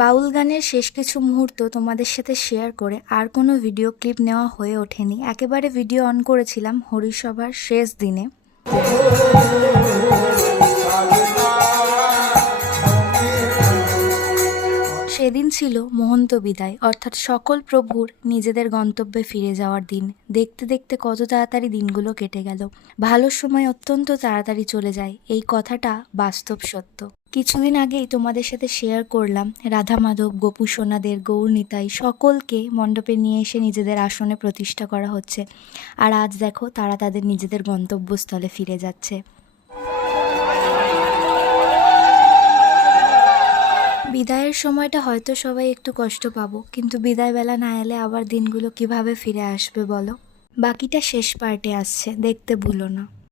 বাউল গানের শেষ কিছু মুহূর্ত তোমাদের সাথে শেয়ার করে আর কোনো ভিডিও ক্লিপ নেওয়া হয়ে ওঠেনি। একেবারে ভিডিও অন করেছিলাম হরিসভার শেষ দিনে। সেদিন ছিল মহন্ত বিদায়, অর্থাৎ সকল প্রভুর নিজেদের গন্তব্যে ফিরে যাওয়ার দিন। দেখতে দেখতে কত তাড়াতাড়ি দিনগুলো কেটে গেল। ভালো সময় অত্যন্ত তাড়াতাড়ি চলে যায়, এই কথাটা বাস্তব সত্য। কিছুদিন আগেই তোমাদের সাথে শেয়ার করলাম রাধা মাধব, গোপু সোনাদের, গৌর নিতাই সকলকে মণ্ডপে নিয়ে এসে নিজেদের আসনে প্রতিষ্ঠা করা হচ্ছে। আর আজ দেখো তারা তাদের নিজেদের গন্তব্যস্থলে ফিরে যাচ্ছে। বিদায়ের সময়টা হয়তো সবাই একটু কষ্ট পাবো, কিন্তু বিদায় বেলা না এলে আবার দিনগুলো কিভাবে ফিরে আসবে বলো? বাকিটা শেষ পার্টে আসছে, দেখতে ভুলো না।